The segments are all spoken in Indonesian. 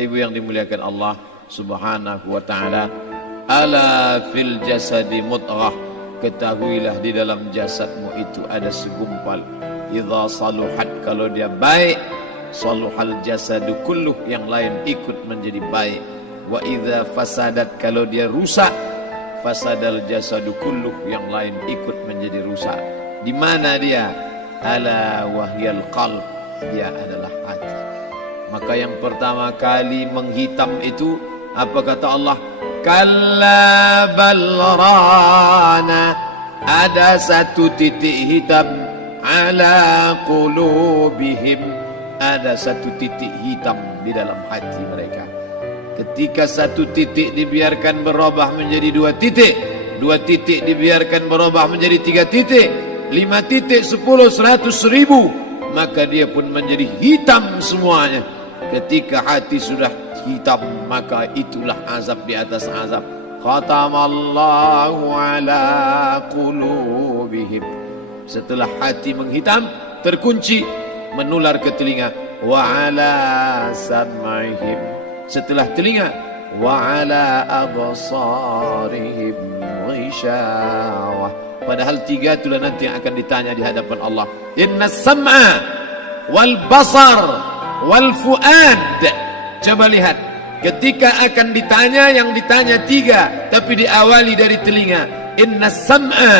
Bapak Ibu yang dimuliakan Allah Subhanahu wa taala, ala fil jasadi mudghah, ketahuilah di dalam jasadmu itu ada segumpal. Idza saluhat, kalau dia baik, saluhal jasadu kulluh, yang lain ikut menjadi baik. Wa idza fasadat, kalau dia rusak, fasadal jasadu kulluh, yang lain ikut menjadi rusak. Di mana dia? Ala wahyal qalb, dia adalah hati. Maka yang pertama kali menghitam itu apa kata Allah? Kalla bal rana, ada satu titik hitam, ala qulubihim, ada satu titik hitam di dalam hati mereka. Ketika satu titik dibiarkan berubah menjadi dua titik dibiarkan berubah menjadi 3 titik, 5 titik, 10, 100, 1000, maka dia pun menjadi hitam semuanya. Ketika hati sudah hitam, maka itulah azab di atas azab. Khatamallahu ala qulubihim. Setelah hati menghitam, terkunci, menular ke telinga. Wa ala sam'ihim. Setelah telinga, wa ala absarihim ghishawah. Padahal 3 itulah nanti yang akan ditanya di hadapan Allah. Inna sam'a wal basar wal fuad. Coba lihat, ketika akan ditanya, yang ditanya 3, tapi diawali dari telinga. Inna sam'a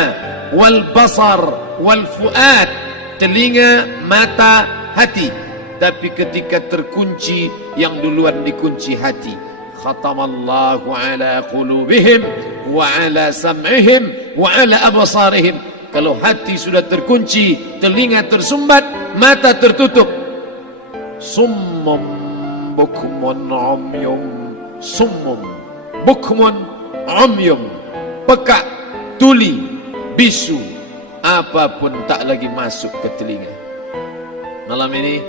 wal basar wal fuad, telinga, mata, hati. Tapi ketika terkunci, yang duluan dikunci hati. Khatamallahu ala qulubihim wa ala sam'ihim wa ala absarihim. Kalau hati sudah terkunci, telinga tersumbat, mata tertutup, summum bukmun umyum, summum bukmun umyum, peka, tuli, bisu, apapun tak lagi masuk ke telinga. Malam ini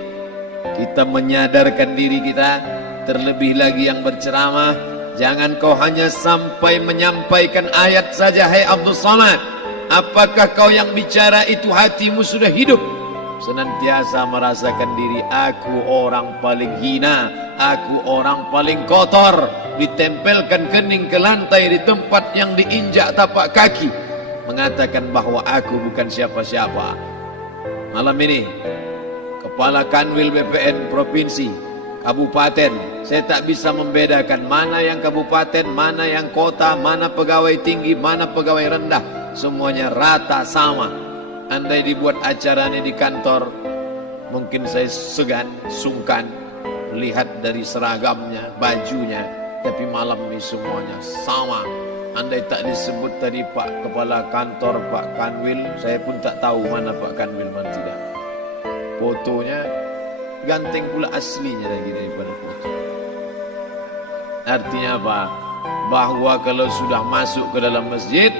kita menyadarkan diri kita, terlebih lagi yang berceramah, jangan kau hanya sampai menyampaikan ayat saja. Hai Abdul Samad, apakah kau yang bicara itu hatimu sudah hidup? Senantiasa merasakan diri, aku orang paling hina, aku orang paling kotor, ditempelkan kening ke lantai di tempat yang diinjak tapak kaki, mengatakan bahwa aku bukan siapa-siapa. Malam ini Kepala Kanwil BPN Provinsi, Kabupaten, saya tak bisa membedakan mana yang kabupaten, mana yang kota, mana pegawai tinggi, mana pegawai rendah, semuanya rata sama. Andai dibuat acaranya di kantor, mungkin saya segan, sungkan lihat dari seragamnya, bajunya, tapi malam ini semuanya sama. Andai tak disebut tadi Pak Kepala Kantor, Pak Kanwil, saya pun tak tahu mana Pak Kanwil, mana tidak. Fotonya ganteng pula aslinya lagi daripada foto. Artinya apa? Bahwa kalau sudah masuk ke dalam masjid,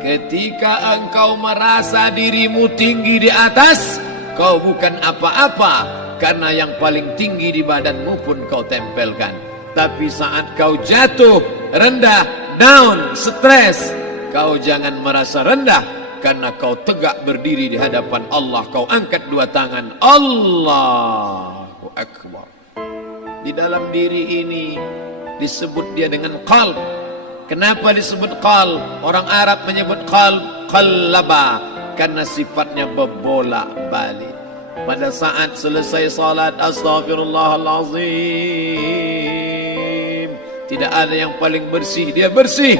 ketika engkau merasa dirimu tinggi di atas, kau bukan apa-apa, karena yang paling tinggi di badanmu pun kau tempelkan. Tapi saat kau jatuh, rendah, down, stres, kau jangan merasa rendah, karena kau tegak berdiri di hadapan Allah. Kau angkat 2 tangan, Allahu Akbar. Di dalam diri ini disebut dia dengan qalb. Kenapa disebut qalb? Orang Arab menyebut qalb qallaba, karena sifatnya berbolak-balik. Pada saat selesai salat, astaghfirullahalazim, tidak ada yang paling bersih, dia bersih.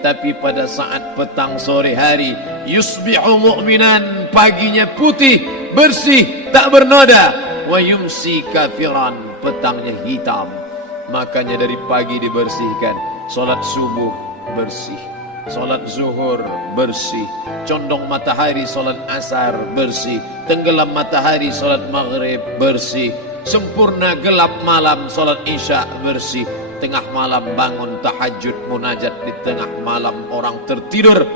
Tapi pada saat petang sore hari, yusbihu mu'minan, paginya putih, bersih, tak bernoda. Wa yumsi kafiran, petangnya hitam. Makanya dari pagi dibersihkan. Salat subuh bersih, salat zuhur bersih, condong matahari salat asar bersih, tenggelam matahari salat maghrib bersih, sempurna gelap malam salat isya bersih, tengah malam bangun tahajud munajat, di tengah malam orang tertidur.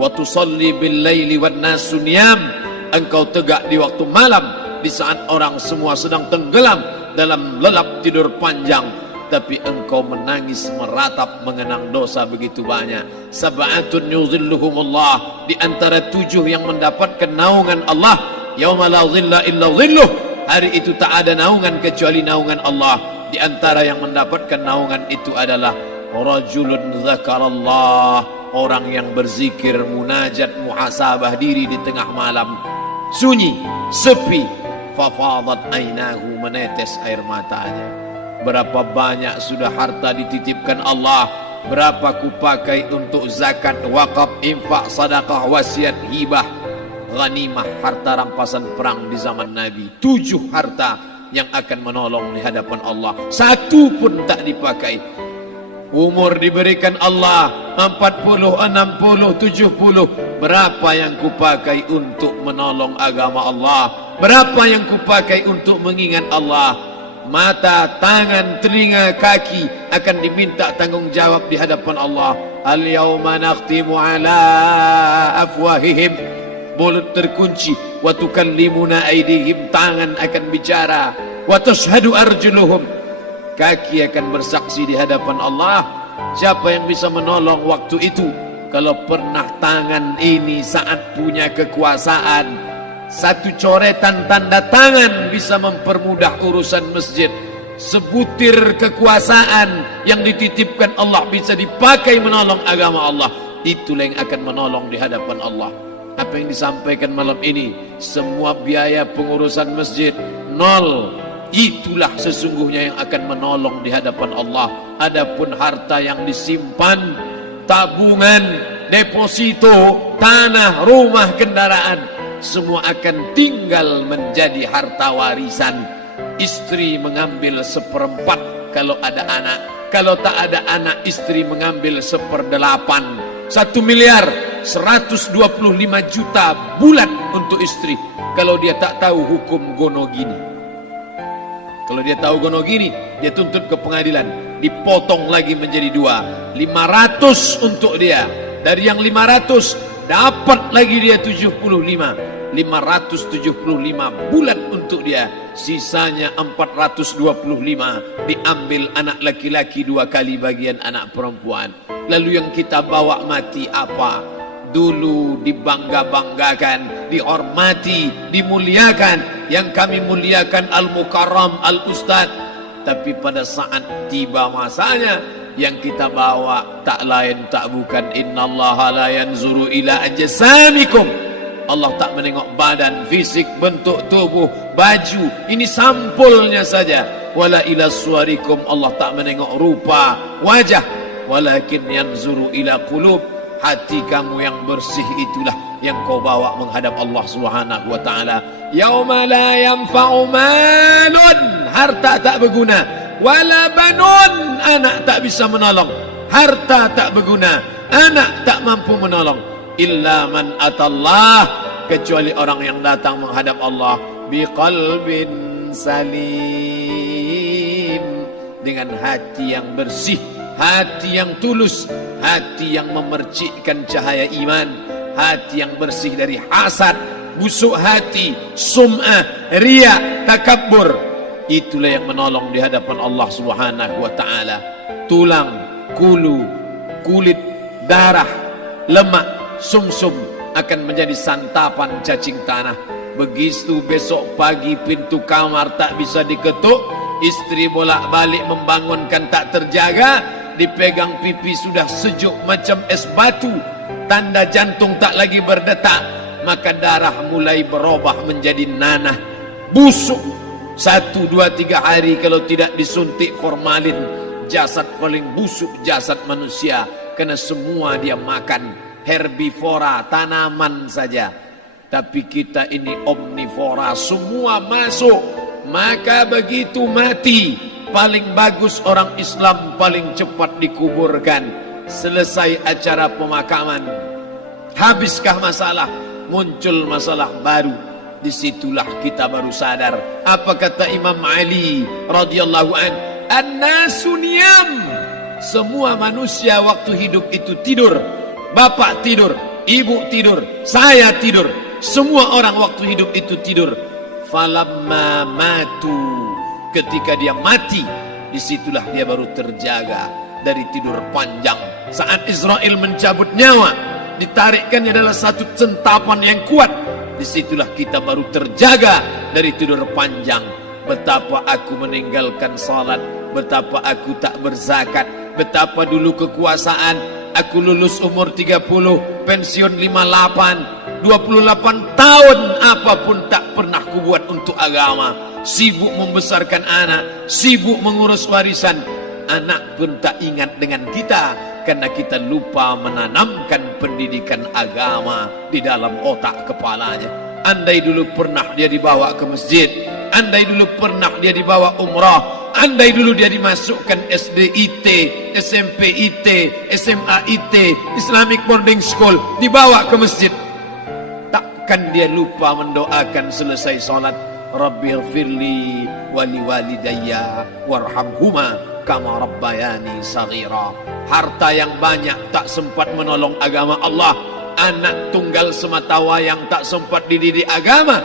Wa tusalli bil laili wan nasu niyam, engkau tegak di waktu malam, di saat orang semua sedang tenggelam dalam lelap tidur panjang, tapi engkau menangis meratap mengenang dosa begitu banyak. Sab'atun yuzilluhumullah, di antara 7 yang mendapatkan naungan Allah. Yauma la zilla illa zilluh, hari itu tak ada naungan kecuali naungan Allah. Di antara yang mendapatkan naungan itu adalah rajulun zakarallah, orang yang berzikir, munajat, muhasabah diri di tengah malam, sunyi, sepi, fafadat ainahu, menetes air matanya. Berapa banyak sudah harta dititipkan Allah, berapa kupakai untuk zakat, wakaf, infak, sedekah, wasiat, hibah, ghanimah, harta rampasan perang di zaman Nabi. 7 harta yang akan menolong di hadapan Allah, 1 pun tak dipakai. Umur diberikan Allah 40, 60, 70. Berapa yang kupakai untuk menolong agama Allah? Berapa yang kupakai untuk mengingat Allah? Mata, tangan, telinga, kaki akan diminta tanggung jawab di hadapan Allah. Al-yawma nakhtimu ala afwahihim, mulut terkunci, wa tukallimuna aydihim, tangan akan bicara, wa tashhadu arjuluhum, kaki akan bersaksi di hadapan Allah. Siapa yang bisa menolong waktu itu? Kalau pernah tangan ini saat punya kekuasaan, 1 coretan tanda tangan bisa mempermudah urusan masjid. Sebutir kekuasaan yang dititipkan Allah bisa dipakai menolong agama Allah. Itulah yang akan menolong di hadapan Allah. Apa yang disampaikan malam ini, semua biaya pengurusan masjid 0. Itulah sesungguhnya yang akan menolong di hadapan Allah. Adapun harta yang disimpan, tabungan, deposito, tanah, rumah, kendaraan, semua akan tinggal menjadi harta warisan. Istri mengambil 1/4 kalau ada anak, kalau tak ada anak istri mengambil 1/8. 1 miliar 125 juta bulan untuk istri, kalau dia tak tahu hukum gono gini. Kalau dia tahu gono gini, dia tuntut ke pengadilan, dipotong lagi menjadi 2, 500 untuk dia. Dari yang 500 dapat lagi dia 75, 575 bulan untuk dia. Sisanya 425 diambil anak laki-laki 2 kali bagian anak perempuan. Lalu yang kita bawa mati apa? Dulu dibangga-banggakan, dihormati, dimuliakan. Yang kami muliakan Al-Mukarram, Al-Ustad. Tapi pada saat tiba masanya, yang kita bawa tak lain tak bukan, innallaha la yanzuru ila ajsamikum. Allah tak menengok badan, fisik, bentuk tubuh, baju. Ini sampulnya saja. Wala ila suwarikum, Allah tak menengok rupa, wajah. Walakin yanzuru ila qulub, hati kamu yang bersih itulah yang kau bawa menghadap Allah Subhanahu wa taala. Yauma la yanfa'u malun, harta tak berguna, wala banun, anak tak bisa menolong. Harta tak berguna, anak tak mampu menolong. Illa man atallah, kecuali orang yang datang menghadap Allah biqalbin salim, dengan hati yang bersih, hati yang tulus, hati yang memercikkan cahaya iman, hati yang bersih dari hasad, busuk hati, sum'ah, riya, takabbur. Itulah yang menolong di hadapan Allah Subhanahu wa taala. Tulang, kulu, kulit, darah, lemak, sumsum akan menjadi santapan cacing tanah. Begitu besok pagi pintu kamar tak bisa diketuk, istri bolak-balik membangunkan tak terjaga, dipegang pipi sudah sejuk macam es batu, tanda jantung tak lagi berdetak, maka darah mulai berubah menjadi nanah, busuk. 1, 2, 3 hari kalau tidak disuntik formalin, jasad paling busuk jasad manusia, karena semua dia makan herbivora, tanaman saja. Tapi kita ini omnivora, semua masuk. Maka begitu mati, paling bagus orang Islam paling cepat dikuburkan. Selesai acara pemakaman, habiskah masalah, muncul masalah baru. Disitulah kita baru sadar. Apa kata Imam Ali radhiyallahu an? An-nasu niyam. Semua manusia waktu hidup itu tidur. Bapak tidur, ibu tidur, saya tidur. Semua orang waktu hidup itu tidur. Falamma matu, ketika dia mati, disitulah dia baru terjaga dari tidur panjang. Saat Israel mencabut nyawa, ditarikkannya adalah satu centapan yang kuat. Disitulah kita baru terjaga dari tidur panjang. Betapa aku meninggalkan salat, betapa aku tak berzakat, betapa dulu kekuasaan, aku lulus umur 30, pensiun 58, 28 tahun apapun tak pernah kubuat untuk agama. Sibuk membesarkan anak, sibuk mengurus warisan. Anak pun tak ingat dengan kita karena kita lupa menanamkan pendidikan agama di dalam otak kepalanya. Andai dulu pernah dia dibawa ke masjid, andai dulu pernah dia dibawa umrah, andai dulu dia dimasukkan SD IT, SMP IT, SMA IT, Islamic Boarding School, dibawa ke masjid, takkan dia lupa mendoakan selesai salat, Rabbighfirli wali walidayya warhamhuma kama rabbayani saghira. Harta yang banyak tak sempat menolong agama Allah, anak tunggal semata wayang tak sempat dididik agama,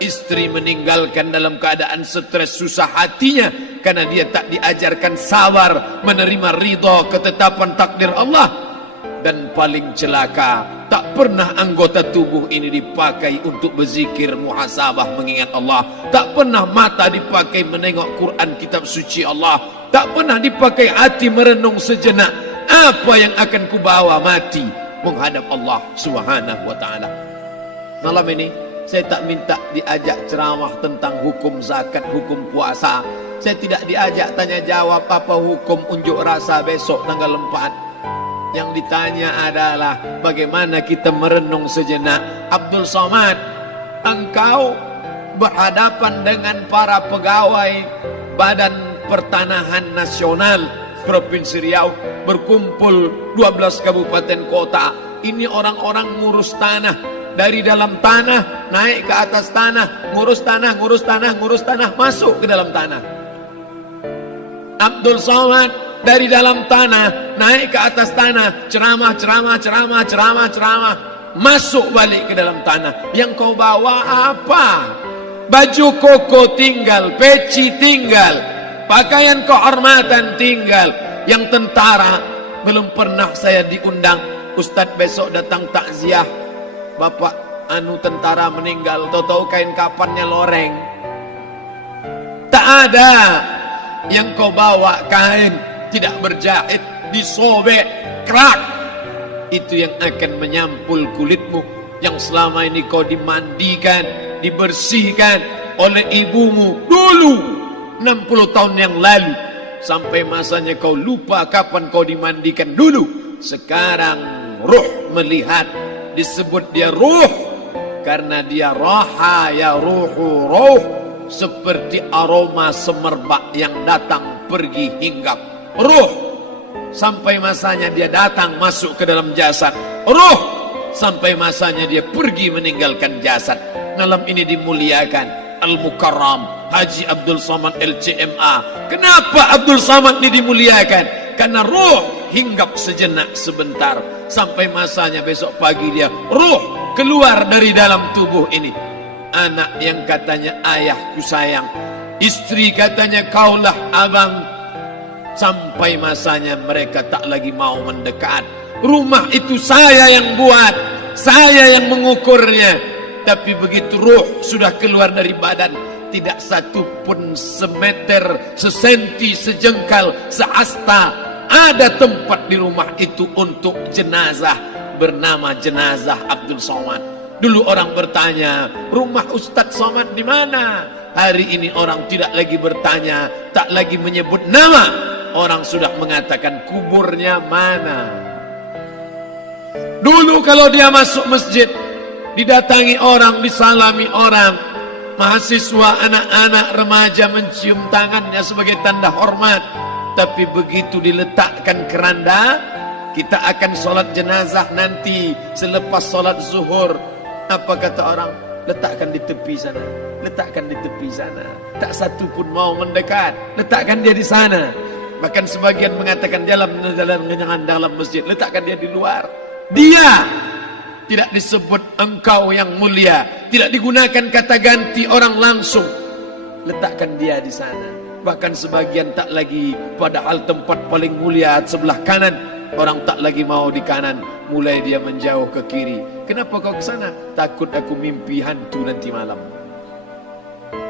istri meninggalkan dalam keadaan stres susah hatinya karena dia tak diajarkan sabar menerima ridha ketetapan takdir Allah. Dan paling celaka, tak pernah anggota tubuh ini dipakai untuk berzikir, muhasabah, mengingat Allah. Tak pernah mata dipakai menengok Quran, kitab suci Allah. Tak pernah dipakai hati merenung sejenak, apa yang akan kubawa mati menghadap Allah Subhanahu wa ta'ala. Malam ini saya tak minta diajak ceramah tentang hukum zakat, hukum puasa. Saya tidak diajak tanya jawab apa hukum unjuk rasa besok tanggal 4. Yang ditanya adalah bagaimana kita merenung sejenak. Abdul Somad, engkau berhadapan dengan para pegawai Badan Pertanahan Nasional Provinsi Riau, berkumpul 12 kabupaten kota. Ini orang-orang ngurus tanah, dari dalam tanah naik ke atas tanah, ngurus tanah, ngurus tanah, ngurus tanah, masuk ke dalam tanah. Abdul Somad dari dalam tanah naik ke atas tanah, ceramah, ceramah, ceramah, ceramah, ceramah, masuk balik ke dalam tanah. Yang kau bawa apa? Baju koko tinggal, peci tinggal, pakaian kehormatan tinggal. Yang tentara belum pernah saya diundang. Ustadz besok datang takziah, bapak tentara meninggal, tahu-tahu kain kapannya loreng. Tak ada. Yang kau bawa kain tidak berjahit, disobek, kerak. Itu yang akan menyampul kulitmu, yang selama ini kau dimandikan, dibersihkan oleh ibumu dulu 60 tahun yang lalu. Sampai masanya kau lupa kapan kau dimandikan dulu. Sekarang ruh melihat, disebut dia ruh karena dia roha ya ruhu ruh, seperti aroma semerbak yang datang pergi hinggap. Ruh sampai masanya dia datang masuk ke dalam jasad. Ruh sampai masanya dia pergi meninggalkan jasad. Malam ini dimuliakan Al-Mukarram Haji Abdul Somad LCMA. Kenapa Abdul Somad ini dimuliakan? Karena ruh hinggap sejenak sebentar, sampai masanya besok pagi dia ruh keluar dari dalam tubuh ini. Anak yang katanya ayahku sayang, istri katanya kaulah abang, sampai masanya mereka tak lagi mau mendekat. Rumah itu saya yang buat, saya yang mengukurnya. Tapi begitu ruh sudah keluar dari badan, tidak satu pun semeter, sesenti, sejengkal, sehasta ada tempat di rumah itu untuk jenazah bernama jenazah Abdul Somad. Dulu orang bertanya, rumah Ustadz Somad di mana? Hari ini orang tidak lagi bertanya, tak lagi menyebut nama. Orang sudah mengatakan kuburnya mana. Dulu kalau dia masuk masjid, didatangi orang, disalami orang, mahasiswa, anak-anak, remaja mencium tangannya sebagai tanda hormat. Tapi begitu diletakkan keranda, kita akan sholat jenazah nanti selepas sholat zuhur. Apa kata orang? Letakkan di tepi sana, letakkan di tepi sana. Tak satu pun mau mendekat, letakkan dia di sana. Bahkan sebagian mengatakan dalam masjid, letakkan dia di luar. Dia tidak disebut engkau yang mulia, tidak digunakan kata ganti orang langsung. Letakkan dia di sana. Bahkan sebagian tak lagi, padahal tempat paling mulia sebelah kanan, orang tak lagi mau di kanan, mulai dia menjauh ke kiri. Kenapa kau ke sana? Takut aku mimpi hantu nanti malam.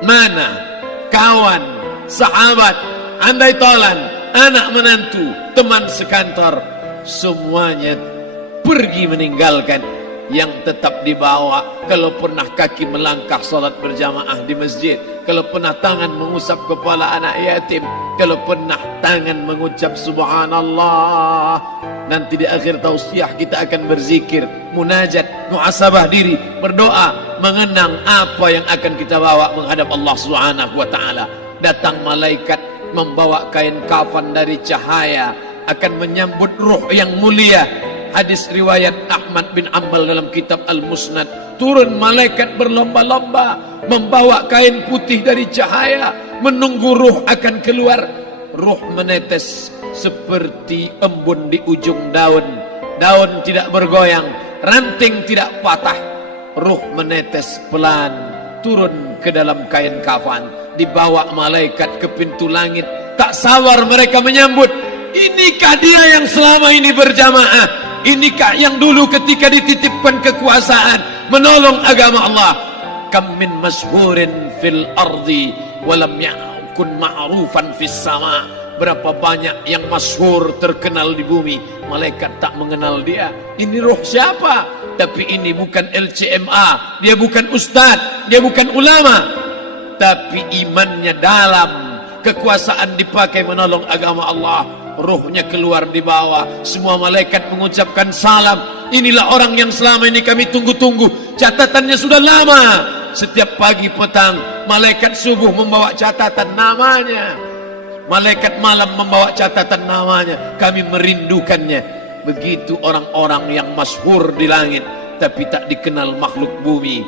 Mana kawan, sahabat andai tolan, anak menantu, teman sekantor, semuanya pergi meninggalkan. Yang tetap dibawa, kalau pernah kaki melangkah salat berjamaah di masjid, kalau pernah tangan mengusap kepala anak yatim, kalau pernah tangan mengucap subhanallah. Nanti di akhir tausiah kita akan berzikir, munajat, muhasabah diri, berdoa, mengenang apa yang akan kita bawa menghadap Allah Subhanahu wa taala. Datang malaikat membawa kain kafan dari cahaya, akan menyambut ruh yang mulia. Hadis riwayat Ahmad bin Ambal dalam kitab Al-Musnad, turun malaikat berlomba-lomba membawa kain putih dari cahaya, menunggu ruh akan keluar. Ruh menetes seperti embun di ujung daun. Daun tidak bergoyang, ranting tidak patah. Ruh menetes pelan turun ke dalam kain kafan, dibawa malaikat ke pintu langit. Tak sabar mereka menyambut. Inikah dia yang selama ini berjamaah? Inikah yang dulu ketika dititipkan kekuasaan menolong agama Allah? Kam min masyhurin fil ardi walam yakun ma'rufan fis sama. Berapa banyak yang masyhur terkenal di bumi, malaikat tak mengenal dia. Ini roh siapa? Tapi ini bukan LCMA, dia bukan ustadz, dia bukan ulama, tapi imannya dalam. Kekuasaan dipakai menolong agama Allah. Ruhnya keluar di bawah, semua malaikat mengucapkan salam. Inilah orang yang selama ini kami tunggu-tunggu, catatannya sudah lama. Setiap pagi petang malaikat subuh membawa catatan namanya, malaikat malam membawa catatan namanya. Kami merindukannya. Begitu orang-orang yang masyhur di langit tapi tak dikenal makhluk bumi.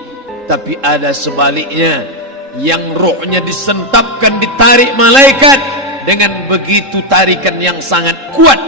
Tapi ada sebaliknya, yang rohnya disentapkan, ditarik malaikat dengan begitu tarikan yang sangat kuat.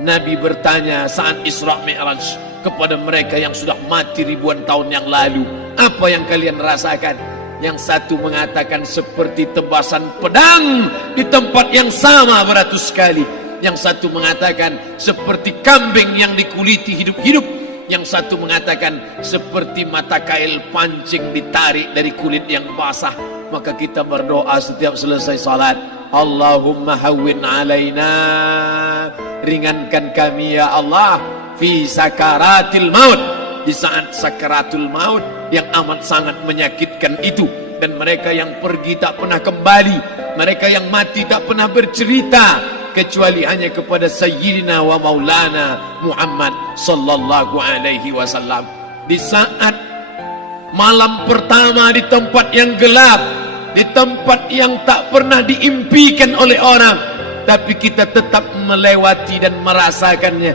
Nabi bertanya saat Isra Mi'raj kepada mereka yang sudah mati ribuan tahun yang lalu, apa yang kalian rasakan? Yang satu mengatakan seperti tebasan pedang di tempat yang sama beratus kali. Yang satu mengatakan seperti kambing yang dikuliti hidup-hidup. Yang satu mengatakan seperti mata kail pancing ditarik dari kulit yang basah. Maka kita berdoa setiap selesai salat, Allahumma hawwin alaina, ringankan kami ya Allah, fi sakaratil maut, di saat sakaratul maut yang amat sangat menyakitkan itu. Dan mereka yang pergi tak pernah kembali, mereka yang mati tak pernah bercerita, kecuali hanya kepada Sayyidina wa Maulana Muhammad sallallahu alaihi wasallam. Di saat malam pertama di tempat yang gelap, di tempat yang tak pernah diimpikan oleh orang, tapi kita tetap melewati dan merasakannya.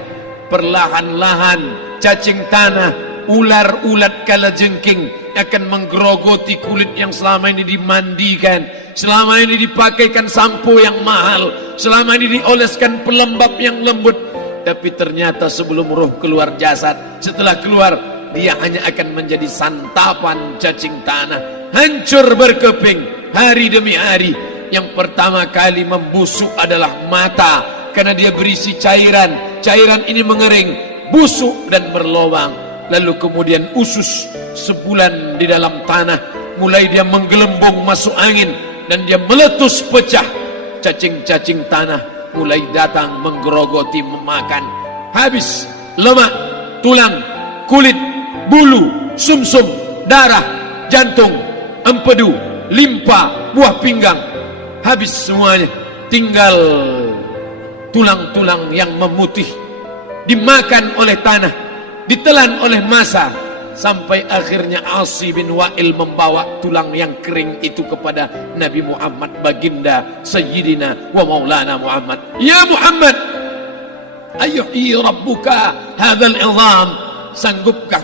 Perlahan-lahan cacing tanah, ular-ulat kalajengking akan menggerogoti kulit yang selama ini dimandikan, selama ini dipakaikan sampo yang mahal, selama ini dioleskan pelembab yang lembut. Tapi ternyata sebelum roh keluar jasad, setelah keluar dia hanya akan menjadi santapan cacing tanah, hancur berkeping hari demi hari. Yang pertama kali membusuk adalah mata, karena dia berisi cairan. Cairan ini mengering, busuk dan berlubang. Lalu kemudian usus sebulan di dalam tanah, mulai dia menggelembung masuk angin dan dia meletus pecah. Cacing-cacing tanah mulai datang menggerogoti, memakan. Habis lemak, tulang, kulit, bulu, sumsum, darah, jantung, empedu, limpa, buah pinggang. Habis semuanya, tinggal tulang-tulang yang memutih, dimakan oleh tanah, ditelan oleh massa, sampai akhirnya Asi bin Wa'il membawa tulang yang kering itu kepada Nabi Muhammad, baginda Sayyidina wa Maulana Muhammad. Ya Muhammad, ayuhi rabbuka hadzal izam, sanggupkah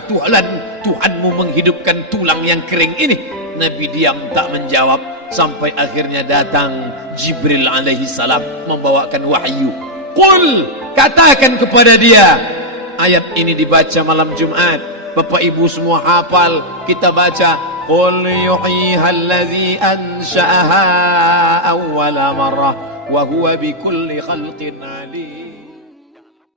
Tuhanmu menghidupkan tulang yang kering ini? Nabi diam tak menjawab, sampai akhirnya datang Jibril alaihi salam membawakan wahyu. Qul, katakan kepada dia. Ayat ini dibaca malam Jumat, Bapak Ibu semua hafal. Kita baca, Qul yuhyiha alladhi ansha'aha awwala marrah wa huwa bikulli khalqin alim.